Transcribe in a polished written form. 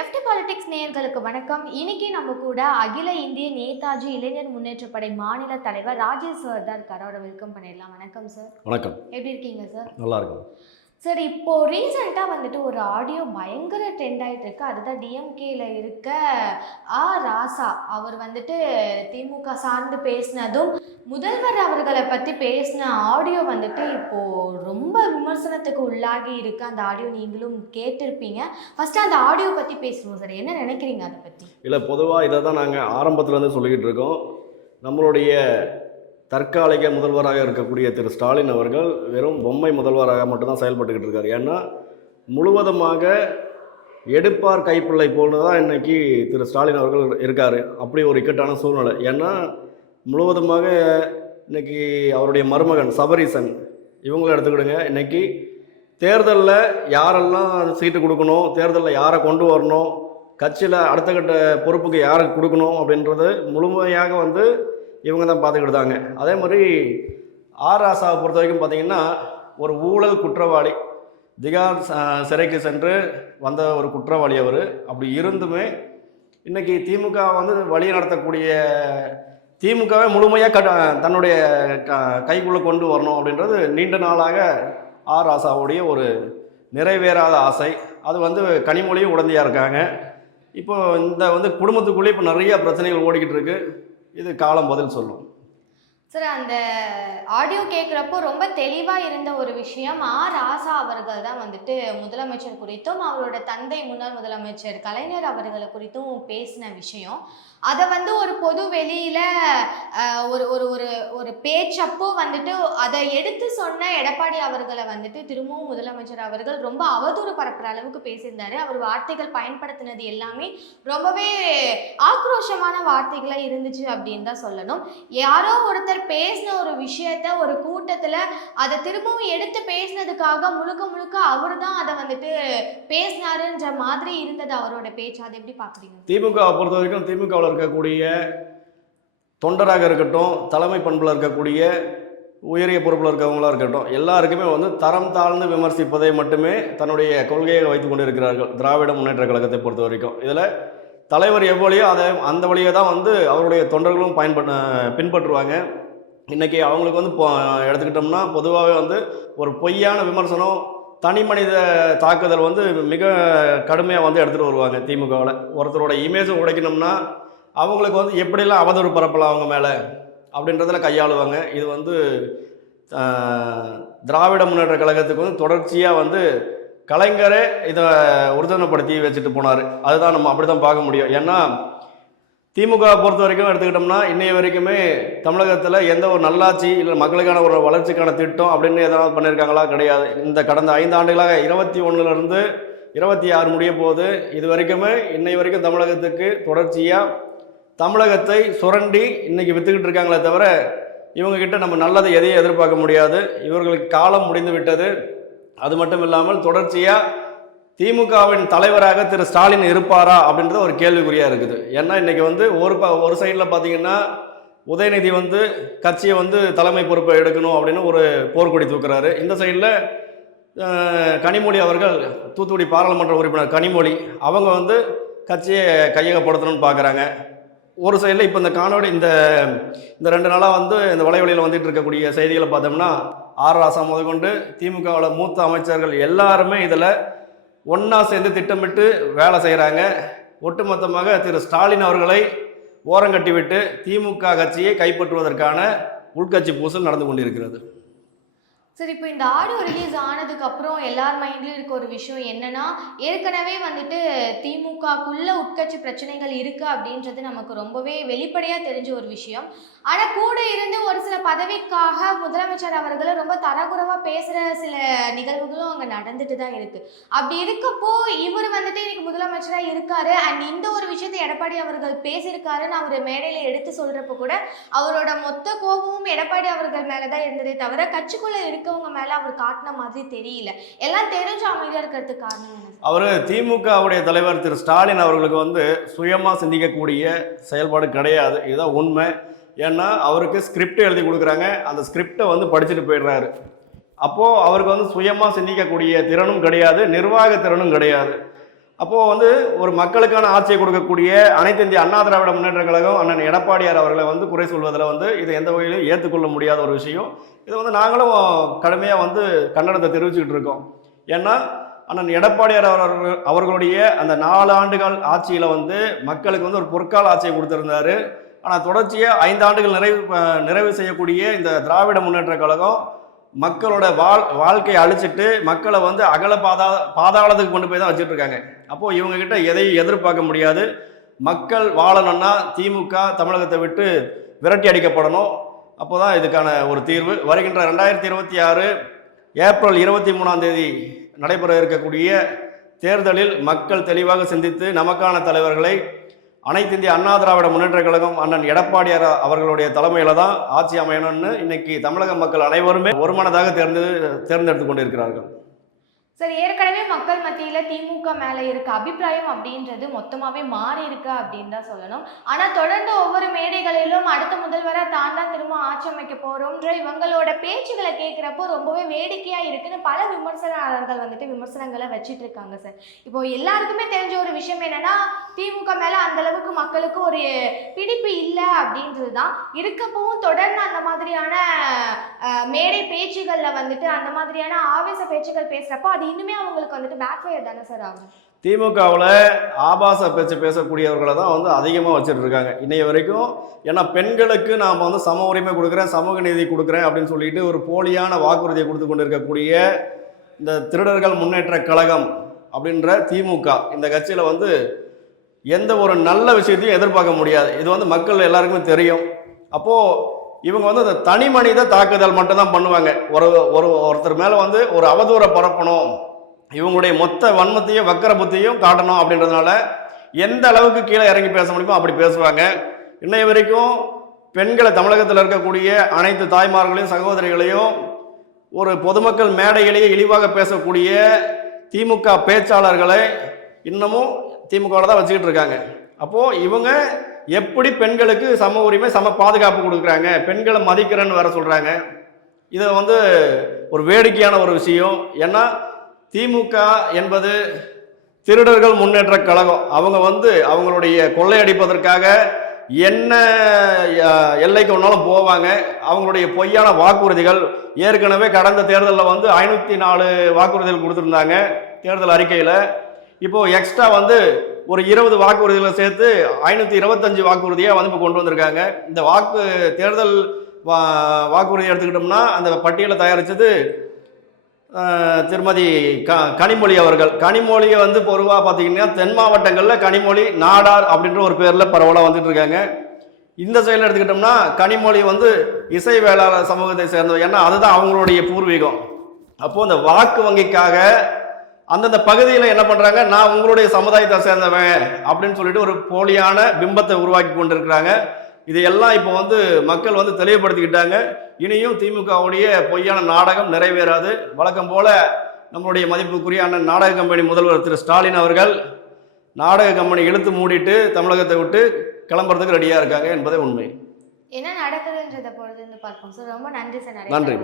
FD politics நேயர்களுக்கு வணக்கம். இன்னைக்கு நம்ம கூட அகில இந்திய நேதாஜி இளைஞர் முன்னேற்றப்படை மாநில தலைவர் ராஜேஷ் சார் தான் இருக்காரு. அவரை வெல்கம் பண்ணிடலாம். வணக்கம் சார். வணக்கம். எப்படி இருக்கீங்க சார்? நல்லா இருக்கும் சார். இப்போ ரீசெண்டாக வந்துட்டு ஒரு ஆடியோ பயங்கர ட்ரெண்ட் ஆகிட்டு இருக்கு. அதுதான் டிஎம்கேல இருக்க ராசா அவர் வந்துட்டு திமுக சார்ந்து பேசினதும் முதல்வர் அவர்களை பற்றி பேசின ஆடியோ வந்துட்டு இப்போது ரொம்ப விமர்சனத்துக்கு உள்ளாகி இருக்கு. அந்த ஆடியோ நீங்களும் கேட்டிருப்பீங்க. ஃபஸ்ட்டு அந்த ஆடியோ பற்றி பேசுவோம் சார். என்ன நினைக்கிறீங்க அதை பற்றி? இல்லை, பொதுவாக இதை தான் நாங்கள் ஆரம்பத்துலேருந்து சொல்லிக்கிட்டு இருக்கோம். நம்மளுடைய தற்காலிக முதல்வராக இருக்கக்கூடிய திரு ஸ்டாலின் அவர்கள் வெறும் பொம்மை முதல்வராக மட்டும்தான் செயல்பட்டுக்கிட்டு இருக்கார். ஏன்னா முழுவதுமாக எடுப்பார் கைப்பிள்ளை போல தான் இன்றைக்கி திரு ஸ்டாலின் அவர்கள் இருக்கார். அப்படி ஒரு இக்கட்டான சூழ்நிலை. ஏன்னா முழுவதுமாக இன்றைக்கி அவருடைய மருமகன் சபரீசன் இவங்களை எடுத்துக்கிடுங்க. இன்றைக்கி தேர்தலில் யாரெல்லாம் சீட்டு கொடுக்கணும், தேர்தலில் யாரை கொண்டு வரணும், கட்சியில் அடுத்த கட்ட பொறுப்புக்கு யாருக்கு கொடுக்கணும் அப்படின்றது முழுமையாக இவங்க தான் பார்த்துக்கிட்டாங்க. அதே மாதிரி ராசாவை பொறுத்த வரைக்கும் பார்த்திங்கன்னா ஒரு ஊழல் குற்றவாளி, திகார் சிறைக்கு சென்று வந்த ஒரு குற்றவாளி அவர். அப்படி இருந்துமே இன்றைக்கி திமுக வழி நடத்தக்கூடிய திமுகவை முழுமையாக தன்னுடைய கைக்குள்ளே கொண்டு வரணும் அப்படின்றது நீண்ட நாளாக ராசாவுடைய ஒரு நிறைவேறாத ஆசை. அது கனிமொழியும் உடந்தையாக இருக்காங்க. இப்போ இந்த குடும்பத்துக்குள்ளே இப்போ நிறைய பிரச்சனைகள் ஓடிக்கிட்டு இருக்கு. இது காலம் பதில் சொல்லும் சார். அந்த ஆடியோ கேட்குறப்போ ரொம்ப தெளிவாக இருந்த ஒரு விஷயம், ராசா அவர்கள் தான் வந்துட்டு முதலமைச்சர் குறித்தும் அவரோட தந்தை முன்னாள் முதலமைச்சர் கலைஞர் அவர்களை குறித்தும் பேசின விஷயம். அதை ஒரு பொது வெளியில் ஒரு ஒரு ஒரு ஒரு பேச்சப்போ அதை எடுத்து சொன்ன எடப்பாடி அவர்களை திரும்பவும் முதலமைச்சர் அவர்கள் ரொம்ப அவதூறு பரப்புற அளவுக்கு பேசியிருந்தாரு. அவர் வார்த்தைகள் பயன்படுத்தினது எல்லாமே ரொம்பவே ஆக்ரோஷமான வார்த்தைகளாக இருந்துச்சு அப்படின்னு தான் சொல்லணும். யாரோ ஒருத்தர் பேசின ஒரு விஷயத்த ஒரு கூட்டத்தில் அதை திரும்பவும் எடுத்து பேசினதுக்காக முழுக்க முழுக்க அவர் தான் அதை பேசினாருன்ற மாதிரி இருந்தது அவரோட பேச்சு. அதை எப்படி பார்க்குறீங்க? திமுக பொறுத்த வரைக்கும் திமுகவில் இருக்கக்கூடிய தொண்டராக இருக்கட்டும், தலைமை பண்பில் இருக்கக்கூடிய உயரிய பொறுப்பில் இருக்கவங்களாக இருக்கட்டும், எல்லாருக்குமே தரம் தாழ்ந்து விமர்சிப்பதை மட்டுமே தன்னுடைய கொள்கையை வைத்து கொண்டு இருக்கிறார்கள் திராவிட முன்னேற்ற கழகத்தை பொறுத்த வரைக்கும். இதில் தலைவர் எவ்வளியோ அந்த வழியை தான் அவருடைய தொண்டர்களும் பின்பற்றுவாங்க. இன்றைக்கி அவங்களுக்கு எடுத்துக்கிட்டோம்னா பொதுவாகவே ஒரு பொய்யான விமர்சனம், தனி மனித தாக்குதல் மிக கடுமையாக எடுத்துகிட்டு வருவாங்க. திமுகவில் ஒருத்தரோட இமேஜை உடைக்கணும்னா அவங்களுக்கு எப்படிலாம் அவதூறு பரப்பலாம் அவங்க மேலே அப்படின்றதில் கையாளுவாங்க. இது திராவிட முன்னேற்ற கழகத்துக்கு தொடர்ச்சியாக கலைஞரே இதை உறுதிப்படுத்தி வச்சுட்டு போனார். அதுதான் நம்ம அப்படி தான் பார்க்க முடியும். ஏன்னா திமுக பொறுத்த வரைக்கும் எடுத்துக்கிட்டோம்னா இன்னைய வரைக்குமே தமிழகத்தில் எந்த ஒரு நல்லாட்சி இல்லை மக்களுக்கான ஒரு வளர்ச்சிக்கான திட்டம் அப்படின்னு எதனால் பண்ணியிருக்காங்களா? கிடையாது. இந்த கடந்த 5 ஆண்டுகளாக 21லேருந்து 26 முடிய போது இது வரைக்குமே இன்னை வரைக்கும் தமிழகத்துக்கு தொடர்ச்சியாக தமிழகத்தை சுரண்டி இன்றைக்கி விற்றுக்கிட்டு இருக்காங்களே தவிர இவங்ககிட்ட நம்ம நல்லதை எதையும் எதிர்பார்க்க முடியாது. இவர்களுக்கு காலம் முடிந்து விட்டது. அது மட்டும் இல்லாமல் தொடர்ச்சியாக திமுகவின் தலைவராக திரு ஸ்டாலின் இருப்பாரா அப்படின்றது ஒரு கேள்விக்குறியாக இருக்குது. ஏன்னா இன்றைக்கி ஒரு சைடில் பார்த்திங்கன்னா உதயநிதி கட்சியை தலைமை பொறுப்பை எடுக்கணும் அப்படின்னு ஒரு போர்க்கொடி தூக்குறாரு. இந்த சைடில் கனிமொழி அவர்கள், தூத்துக்குடி பாராளுமன்ற உறுப்பினர் கனிமொழி, அவங்க கட்சியை கையகப்படுத்தணும்னு பார்க்குறாங்க. ஒரு சைடில் இப்போ இந்த காணொலி இந்த 2 நாளாக இந்த வலைவலியில் வந்துட்டு இருக்கக்கூடிய செய்திகளை பார்த்தோம்னா ராசா முதற்கொண்டு திமுகவில் மூத்த அமைச்சர்கள் எல்லாருமே இதில் ஒன்றா சேர்ந்து திட்டமிட்டு வேலை செய்கிறாங்க. ஒட்டுமொத்தமாக திரு ஸ்டாலின் அவர்களை ஓரங்கட்டிவிட்டு திமுக கட்சியை கைப்பற்றுவதற்கான உள்கட்சி பூசல் நடந்து கொண்டிருக்கிறது. சரி, இப்போ இந்த ஆடியோ ரிலீஸ் ஆனதுக்கப்புறம் எல்லார் மைண்ட்லேயும் இருக்க ஒரு விஷயம் என்னன்னா, ஏற்கனவே திமுகக்குள்ள உட்கட்சி பிரச்சனைகள் இருக்குது அப்படின்றது நமக்கு ரொம்பவே வெளிப்படையாக தெரிஞ்ச ஒரு விஷயம். ஆனால் கூட இருந்து ஒரு சில பதவிக்காக முதலமைச்சர் அவர்களை ரொம்ப தரக்குறைவாக பேசுகிற சில நிகழ்வுகளும் அங்கே நடந்துட்டு தான் இருக்குது. அப்படி இருக்கப்போ இவர் இன்னைக்கு முதலமைச்சராக இருக்காரு அண்ட் இந்த ஒரு விஷயத்தை எடப்பாடி அவர்கள் பேசியிருக்காருன்னு அவர் மேடையில் எடுத்து சொல்கிறப்ப கூட அவரோட மொத்த கோபமும் எடப்பாடி அவர்கள் மேலே தான் இருந்ததே தவிர கட்சிக்குள்ளே இருக்கவங்க மேலே அவர் காட்டின மாதிரி தெரியல. எல்லாம் தெரிஞ்ச அமைதியாக இருக்கிறதுக்கு காரணம் என்ன? அவர் திமுகவுடைய தலைவர் திரு ஸ்டாலின் அவர்களுக்கு சுயமாக சிந்திக்கக்கூடிய செயல்பாடு கிடையாது. இதுதான் உண்மை. ஏன்னா அவருக்கு ஸ்கிரிப்ட் எழுதி கொடுக்குறாங்க, அந்த ஸ்கிரிப்டை படிச்சுட்டு போயிடுறாரு. அப்போது அவருக்கு சுயமாக சிந்திக்கக்கூடிய திறனும் கிடையாது, நிர்வாக திறனும் கிடையாது. அப்போது வந்து ஒரு மக்களுக்கான ஆட்சியை கொடுக்கக்கூடிய அனைத்து இந்திய அண்ணா திராவிட முன்னேற்ற கழகம் அண்ணன் எடப்பாடியார் அவர்களை வந்து குறை சொல்வதில் வந்து இது எந்த வகையிலும் ஏற்றுக்கொள்ள முடியாத ஒரு விஷயம். இதை வந்து நாங்களும் கடுமையாக வந்து கண்டனத்தை தெரிவிச்சுக்கிட்டு இருக்கோம். ஏன்னா அண்ணன் எடப்பாடியார் அவர்களுடைய அந்த 4 ஆண்டுகள் ஆட்சியில் வந்து மக்களுக்கு வந்து ஒரு பொற்கால ஆட்சியை கொடுத்துருந்தாரு. ஆனால் தொடர்ச்சியாக 5 ஆண்டுகள் நிறைவு செய்யக்கூடிய இந்த திராவிட முன்னேற்ற கழகம் மக்களோட வாழ்க்கையை அழிச்சிட்டு மக்களை வந்து பாதாளத்துக்கு கொண்டு போய் தான் வச்சுட்டு இருக்காங்க. அப்போது இவங்ககிட்ட எதையும் எதிர்பார்க்க முடியாது. மக்கள் வாழணும்னா திமுக தமிழகத்தை விட்டு விரட்டி அடிக்கப்படணும். அப்போ தான் இதுக்கான ஒரு தீர்வு. வருகின்ற 2026 ஏப்ரல் 23 நடைபெற இருக்கக்கூடிய தேர்தலில் மக்கள் தெளிவாக சிந்தித்து நமக்கான தலைவர்களை அனைத்து இந்திய அண்ணா திராவிட முன்னேற்ற கழகம் அண்ணன் எடப்பாடியார் அவர்களுடைய தலைமையில தான் ஆட்சி அமையணும்னு இன்னைக்கு தமிழக மக்கள் அனைவருமே ஒருமனதாக தேர்ந்தெடுத்து கொண்டிருக்கிறார்கள். சார், ஏற்கனவே மக்கள் மத்தியில் திமுக மேலே இருக்க அபிப்பிராயம் அப்படின்றது மொத்தமாகவே மாறி இருக்கு அப்படின்னு தான் சொல்லணும். ஆனால் தொடர்ந்து ஒவ்வொரு மேடைகளிலும் அடுத்த முதல்வராக தான் திரும்ப ஆட்சி அமைக்க போகிறோன்ற இவங்களோட பேச்சுகளை கேட்குறப்போ ரொம்பவே வேடிக்கையாக இருக்குன்னு பல விமர்சனங்கள் வந்துட்டு விமர்சனங்களை வச்சுட்டு இருக்காங்க சார். இப்போ எல்லாருக்குமே தெரிஞ்ச ஒரு விஷயம் என்னன்னா, திமுக மேலே அந்த அளவுக்கு மக்களுக்கு ஒரு பிடிப்பு இல்லை அப்படின்றது தான். இருக்கப்பவும் தொடர்ந்து அந்த மாதிரியான மேடை பேச்சுகளில் வந்துட்டு அந்த மாதிரியான ஆவேச பேச்சுகள் பேசுகிறப்போ அது இன்னுமே அவங்களுக்கு வந்துட்டு பேக்ஃபயர் தானே சார் ஆகும். திமுகவில் ஆபாச பேச்சு பேசக்கூடியவர்களை தான் வந்து அதிகமாக வச்சுட்டு இருக்காங்க இன்னைய வரைக்கும். ஏன்னா பெண்களுக்கு நாம் வந்து சம உரிமை கொடுக்குறேன், சமூக நீதி கொடுக்குறேன் அப்படின்னு சொல்லிட்டு ஒரு போலியான வாக்குறுதியை கொடுத்து கொண்டு இருக்கக்கூடிய இந்த திருடர்கள் முன்னேற்ற கழகம் அப்படின்ற திமுக இந்த கட்சியில் வந்து எந்த ஒரு நல்ல விஷயத்தையும் எதிர்பார்க்க முடியாது. இது வந்து மக்கள் எல்லாருக்குமே தெரியும். அப்போது இவங்க வந்து அந்த தனி மனித தாக்குதல் மட்டும்தான் பண்ணுவாங்க. ஒருத்தர் மேலே வந்து ஒரு அவதூறை பரப்பணும், இவங்களுடைய மொத்த வன்மத்தையும் வக்கர புத்தியும் காட்டணும் அப்படின்றதுனால எந்த அளவுக்கு கீழே இறங்கி பேச முடியுமோ அப்படி பேசுவாங்க. இன்னைய வரைக்கும் பெண்களை தமிழகத்தில் இருக்கக்கூடிய அனைத்து தாய்மார்களையும் சகோதரிகளையும் ஒரு பொதுமக்கள் மேடையிலேயே இழிவாக பேசக்கூடிய திமுக பேச்சாளர்களை இன்னமும் திமுகவில் தான் வச்சுக்கிட்டு இருக்காங்க. அப்போது இவங்க எப்படி பெண்களுக்கு சம உரிமை சம பாதுகாப்பு கொடுக்குறாங்க, பெண்களை மதிக்கிறேன்னு வர சொல்கிறாங்க. இது வந்து ஒரு வேடிக்கையான ஒரு விஷயம். ஏன்னா திமுக என்பது திருடர்கள் முன்னேற்ற கழகம். அவங்க வந்து அவங்களுடைய கொள்ளையடிப்பதற்காக என்ன எல்லைக்கு ஒன்றாலும் போவாங்க. அவங்களுடைய பொய்யான வாக்குறுதிகள் ஏற்கனவே கடந்த தேர்தலில் வந்து 504 வாக்குறுதிகள் கொடுத்துருந்தாங்க தேர்தல் அறிக்கையில். இப்போது எக்ஸ்ட்ரா வந்து ஒரு 20 வாக்குறுதிகளை சேர்த்து 525 வாக்குறுதியாக வந்து இப்போ கொண்டு வந்திருக்காங்க. இந்த தேர்தல் வாக்குறுதி எடுத்துக்கிட்டோம்னா அந்த பட்டியலை தயாரித்தது திருமதி கனிமொழி அவர்கள். கனிமொழியை வந்து பொதுவாக பார்த்தீங்கன்னா தென் மாவட்டங்களில் கனிமொழி நாடார் அப்படின்ற ஒரு பேரில் பரவலாக வந்துட்டு இருக்காங்க. இந்த சைடில் எடுத்துக்கிட்டோம்னா கனிமொழி வந்து இசை வேளாளர் சமூகத்தை சேர்ந்தவர். ஏன்னா அதுதான் அவங்களுடைய பூர்வீகம். அப்போது இந்த வாக்கு வங்கிக்காக அந்தந்த பகுதியில் என்ன பண்ணுறாங்க, நான் உங்களுடைய சமுதாயத்தை சேர்ந்தவன் அப்படின்னு சொல்லிட்டு ஒரு போலியான பிம்பத்தை உருவாக்கி கொண்டிருக்கிறாங்க. இதையெல்லாம் இப்போ வந்து மக்கள் வந்து தெளிவுபடுத்திக்கிட்டாங்க. இனியும் திமுகவுடைய பொய்யான நாடகம் நிறைவேறாது. வழக்கம் போல நம்மளுடைய மதிப்புக்குரிய அண்ணன் நாடக கம்பெனி முதல்வர் திரு ஸ்டாலின் அவர்கள் நாடக கம்பெனி இழுத்து மூடிட்டு தமிழகத்தை விட்டு கிளம்புறதுக்கு ரெடியாக இருக்காங்க என்பதே உண்மை. என்ன நடக்குதுன்றதை பொழுது பார்ப்போம் சார். ரொம்ப நன்றி சார். நன்றி.